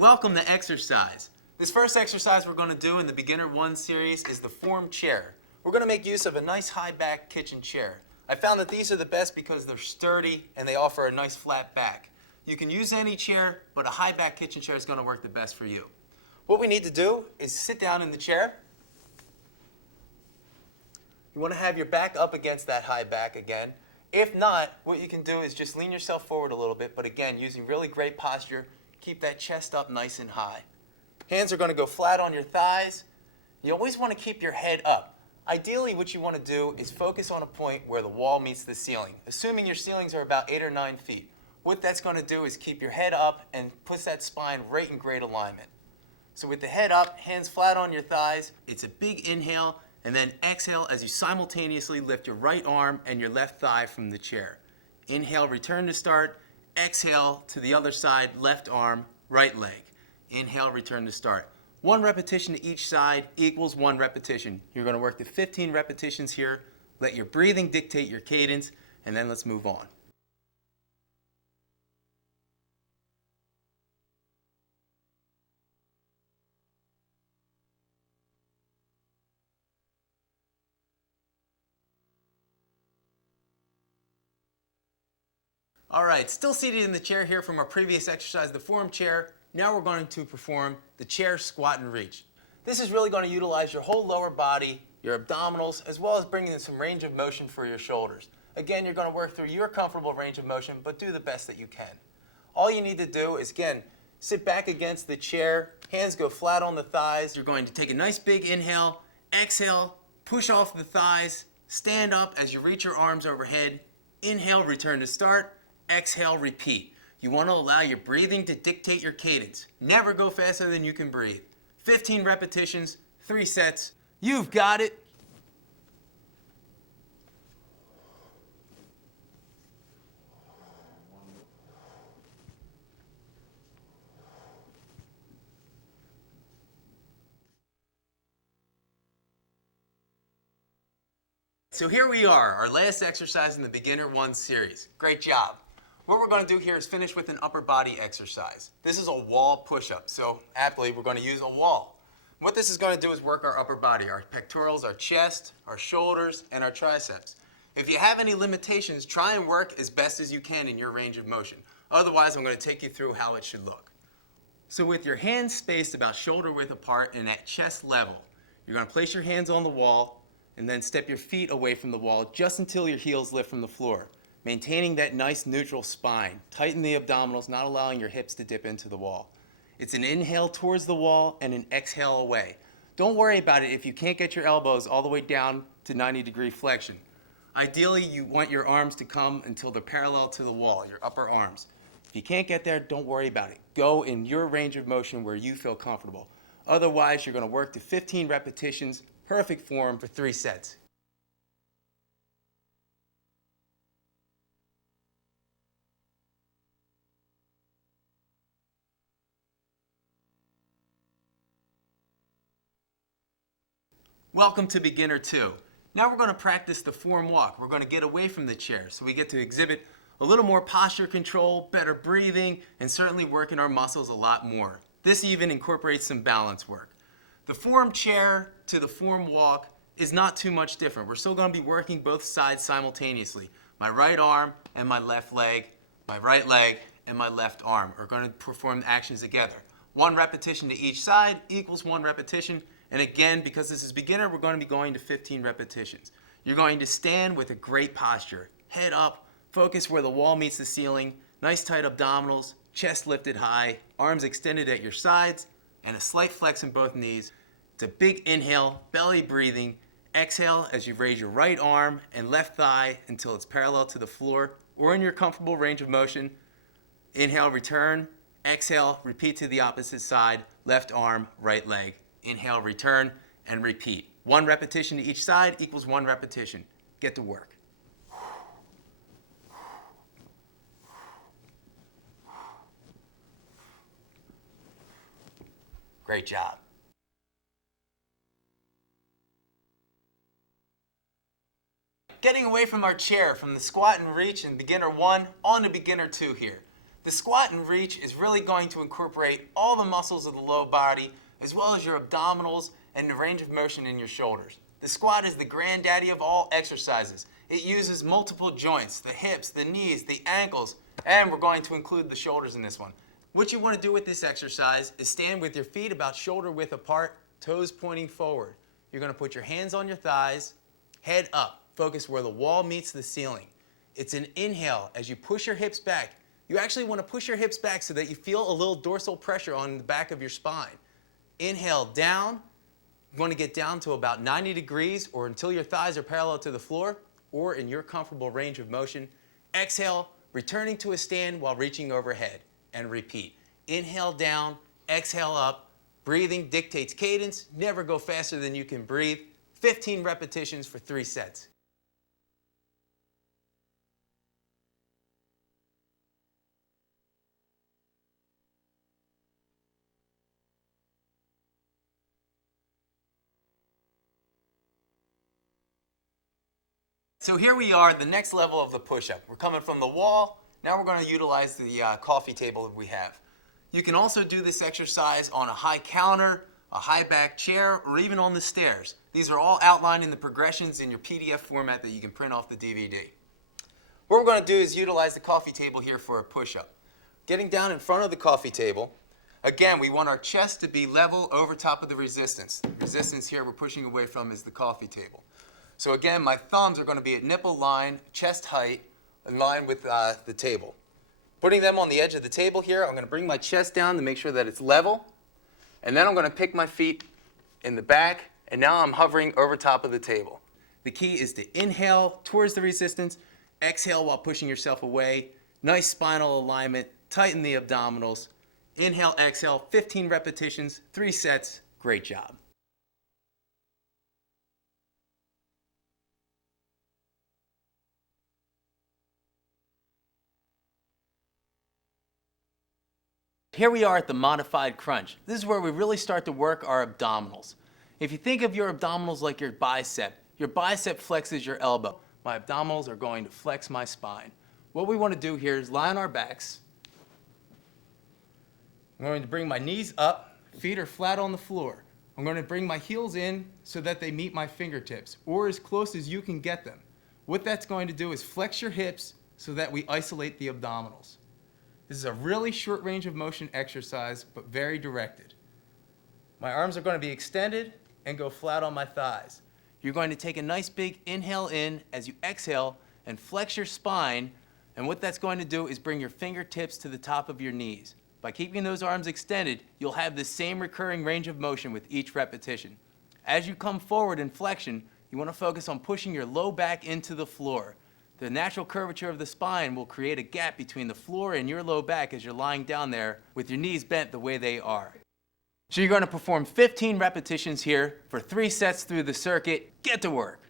Welcome to exercise. This first exercise we're going to do in the Beginner 1 series is the form chair. We're going to make use of a nice high back kitchen chair. I found that these are the best because they're sturdy and they offer a nice flat back. You can use any chair, but a high back kitchen chair is going to work the best for you. What we need to do is sit down in the chair. You want to have your back up against that high back again. If not, what you can do is just lean yourself forward a little bit, but again, using really great posture, keep that chest up nice and high. Hands are going to go flat on your thighs. You always want to keep your head up. Ideally, what you want to do is focus on a point where the wall meets the ceiling, assuming your ceilings are about 8 or 9 feet. What that's going to do is keep your head up and puts that spine right in great alignment. So with the head up, hands flat on your thighs, it's a big inhale, and then exhale as you simultaneously lift your right arm and your left thigh from the chair. Inhale, return to start. Exhale to the other side, left arm, right leg. Inhale, return to start. 1 repetition to each side equals 1 repetition. You're going to work the 15 repetitions here. Let your breathing dictate your cadence, and then let's move on. All right, still seated in the chair here from our previous exercise, the form chair. Now we're going to perform the chair squat and reach. This is really going to utilize your whole lower body, your abdominals, as well as bringing in some range of motion for your shoulders. Again, you're going to work through your comfortable range of motion, but do the best that you can. All you need to do is, again, sit back against the chair, hands go flat on the thighs. You're going to take a nice big inhale, exhale, push off the thighs, stand up as you reach your arms overhead, inhale, return to start. Exhale, repeat. You want to allow your breathing to dictate your cadence. Never go faster than you can breathe. 15 repetitions, 3 sets. You've got it. So here we are, our last exercise in the Beginner 1 series. Great job. What we're going to do here is finish with an upper body exercise. This is a wall push-up, so aptly we're going to use a wall. What this is going to do is work our upper body, our pectorals, our chest, our shoulders, and our triceps. If you have any limitations, try and work as best as you can in your range of motion. Otherwise, I'm going to take you through how it should look. So with your hands spaced about shoulder width apart and at chest level, you're going to place your hands on the wall and then step your feet away from the wall just until your heels lift from the floor. Maintaining that nice neutral spine. Tighten the abdominals, not allowing your hips to dip into the wall. It's an inhale towards the wall and an exhale away. Don't worry about it if you can't get your elbows all the way down to 90-degree flexion. Ideally, you want your arms to come until they're parallel to the wall, your upper arms. If you can't get there, don't worry about it. Go in your range of motion where you feel comfortable. Otherwise, you're going to work to 15 repetitions, perfect form for 3 sets. Welcome to Beginner 2. Now we're going to practice the form walk. We're going to get away from the chair so we get to exhibit a little more posture control, better breathing, and certainly working our muscles a lot more. This even incorporates some balance work. The form chair to the form walk is not too much different. We're still going to be working both sides simultaneously. My right arm and my left leg, my right leg and my left arm are going to perform the actions together. 1 repetition to each side equals 1 repetition. And again, because this is beginner, we're going to be going to 15 repetitions. You're going to stand with a great posture. Head up, focus where the wall meets the ceiling, nice tight abdominals, chest lifted high, arms extended at your sides, and a slight flex in both knees. It's a big inhale, belly breathing. Exhale as you raise your right arm and left thigh until it's parallel to the floor or in your comfortable range of motion. Inhale, return. Exhale, repeat to the opposite side, left arm, right leg. Inhale, return, and repeat. 1 repetition to each side equals 1 repetition. Get to work. Great job. Getting away from our chair, from the squat and reach in Beginner 1 on to Beginner 2 here. The squat and reach is really going to incorporate all the muscles of the low body, as well as your abdominals and the range of motion in your shoulders. The squat is the granddaddy of all exercises. It uses multiple joints, the hips, the knees, the ankles, and we're going to include the shoulders in this one. What you want to do with this exercise is stand with your feet about shoulder width apart, toes pointing forward. You're going to put your hands on your thighs, head up, focus where the wall meets the ceiling. It's an inhale as you push your hips back. You actually want to push your hips back so that you feel a little dorsal pressure on the back of your spine. Inhale down. You want to get down to about 90 degrees or until your thighs are parallel to the floor or in your comfortable range of motion. Exhale, returning to a stand while reaching overhead. And repeat. Inhale down, exhale up. Breathing dictates cadence. Never go faster than you can breathe. 15 repetitions for 3 sets. So here we are, the next level of the push-up. We're coming from the wall. Now we're going to utilize the coffee table that we have. You can also do this exercise on a high counter, a high back chair, or even on the stairs. These are all outlined in the progressions in your PDF format that you can print off the DVD. What we're going to do is utilize the coffee table here for a push-up. Getting down in front of the coffee table, again, we want our chest to be level over top of the resistance. The resistance here we're pushing away from is the coffee table. So again, my thumbs are going to be at nipple line, chest height, in line with the table. Putting them on the edge of the table here, I'm going to bring my chest down to make sure that it's level. And then I'm going to pick my feet in the back, and now I'm hovering over top of the table. The key is to inhale towards the resistance, exhale while pushing yourself away. Nice spinal alignment, tighten the abdominals. Inhale, exhale, 15 repetitions, 3 sets. Great job. Here we are at the modified crunch. This is where we really start to work our abdominals. If you think of your abdominals like your bicep flexes your elbow. My abdominals are going to flex my spine. What we want to do here is lie on our backs. I'm going to bring my knees up, feet are flat on the floor. I'm going to bring my heels in so that they meet my fingertips, or as close as you can get them. What that's going to do is flex your hips so that we isolate the abdominals. This is a really short range of motion exercise, but very directed. My arms are going to be extended and go flat on my thighs. You're going to take a nice big inhale in as you exhale and flex your spine, and what that's going to do is bring your fingertips to the top of your knees. By keeping those arms extended, you'll have the same recurring range of motion with each repetition. As you come forward in flexion, you want to focus on pushing your low back into the floor. The natural curvature of the spine will create a gap between the floor and your low back as you're lying down there with your knees bent the way they are. So you're going to perform 15 repetitions here for 3 sets through the circuit. Get to work.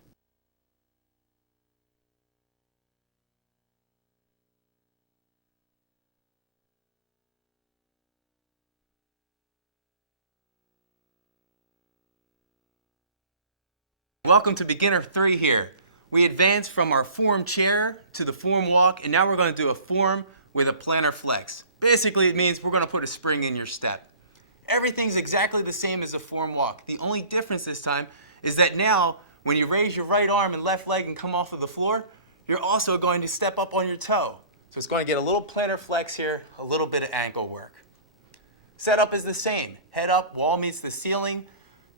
Welcome to beginner 3 here. We advance from our form chair to the form walk, and now we're going to do a form with a plantar flex. Basically, it means we're going to put a spring in your step. Everything's exactly the same as a form walk. The only difference this time is that now, when you raise your right arm and left leg and come off of the floor, you're also going to step up on your toe. So it's going to get a little plantar flex here, a little bit of ankle work. Setup is the same. Head up, wall meets the ceiling,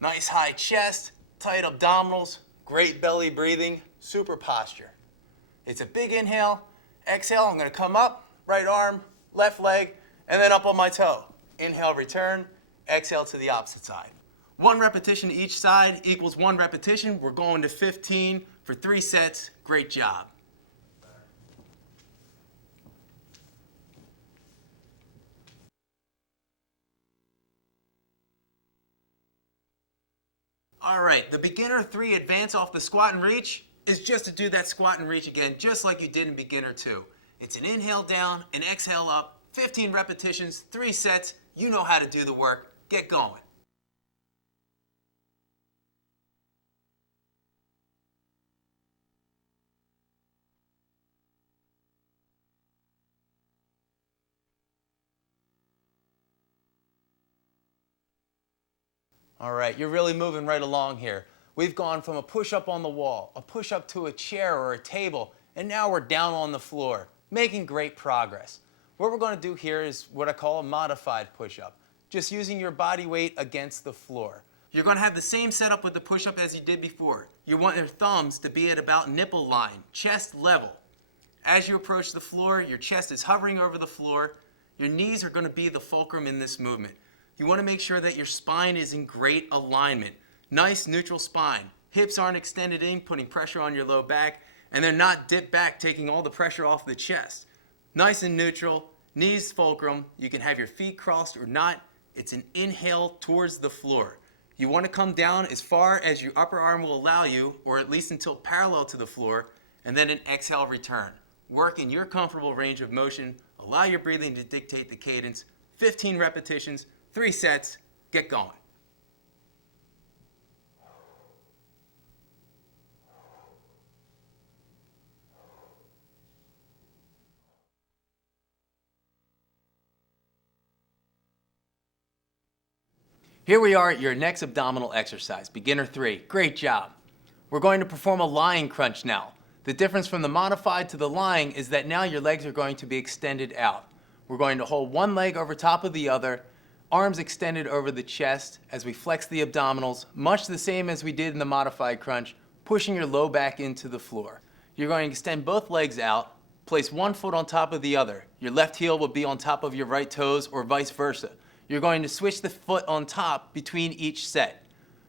nice high chest, tight abdominals, great belly breathing, super posture. It's a big inhale. Exhale, I'm going to come up, right arm, left leg, and then up on my toe. Inhale, return. Exhale to the opposite side. 1 repetition each side equals 1 repetition. We're going to 15 for 3 sets. Great job. All right, the beginner 3 advance off the squat and reach is just to do that squat and reach again, just like you did in beginner 2. It's an inhale down, an exhale up, 15 repetitions, 3 sets. You know how to do the work. Get going. All right, you're really moving right along here. We've gone from a push-up on the wall, a push-up to a chair or a table, and now we're down on the floor, making great progress. What we're going to do here is what I call a modified push-up, just using your body weight against the floor. You're going to have the same setup with the push-up as you did before. You want your thumbs to be at about nipple line, chest level. As you approach the floor, your chest is hovering over the floor. Your knees are going to be the fulcrum in this movement. You want to make sure that your spine is in great alignment. Nice neutral spine. Hips aren't extended in, putting pressure on your low back, and they're not dipped back, taking all the pressure off the chest. Nice and neutral, knees fulcrum. You can have your feet crossed or not. It's an inhale towards the floor. You want to come down as far as your upper arm will allow you, or at least until parallel to the floor, and then an exhale return. Work in your comfortable range of motion. Allow your breathing to dictate the cadence. 15 repetitions, 3 sets, get going. Here we are at your next abdominal exercise, beginner 3. Great job. We're going to perform a lying crunch now. The difference from the modified to the lying is that now your legs are going to be extended out. We're going to hold one leg over top of the other, arms extended over the chest as we flex the abdominals, much the same as we did in the modified crunch, pushing your low back into the floor. You're going to extend both legs out, place one foot on top of the other. Your left heel will be on top of your right toes or vice versa. You're going to switch the foot on top between each set.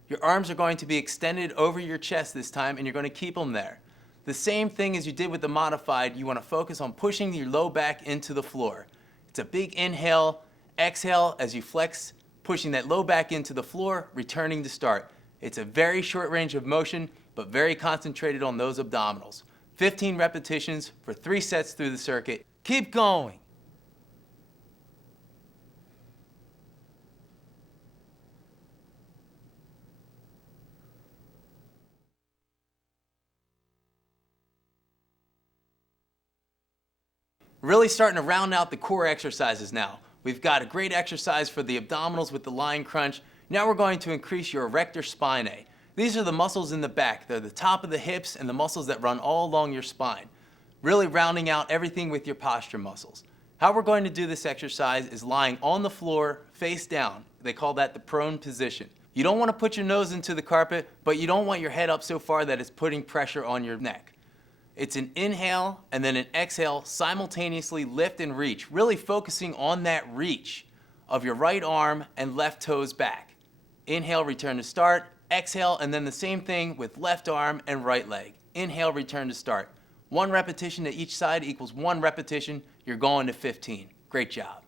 Your arms are going to be extended over your chest this time, and you're going to keep them there. The same thing as you did with the modified, you want to focus on pushing your low back into the floor. It's a big inhale, exhale as you flex, pushing that low back into the floor, returning to start. It's a very short range of motion, but very concentrated on those abdominals. 15 repetitions for 3 sets through the circuit. Keep going. Really starting to round out the core exercises now. We've got a great exercise for the abdominals with the lying crunch. Now we're going to increase your erector spinae. These are the muscles in the back. They're the top of the hips and the muscles that run all along your spine. Really rounding out everything with your posture muscles. How we're going to do this exercise is lying on the floor, face down. They call that the prone position. You don't want to put your nose into the carpet, but you don't want your head up so far that it's putting pressure on your neck. It's an inhale and then an exhale, simultaneously lift and reach, really focusing on that reach of your right arm and left toes back. Inhale, return to start, exhale, and then the same thing with left arm and right leg. Inhale, return to start. 1 repetition to each side equals 1 repetition. You're going to 15. Great job.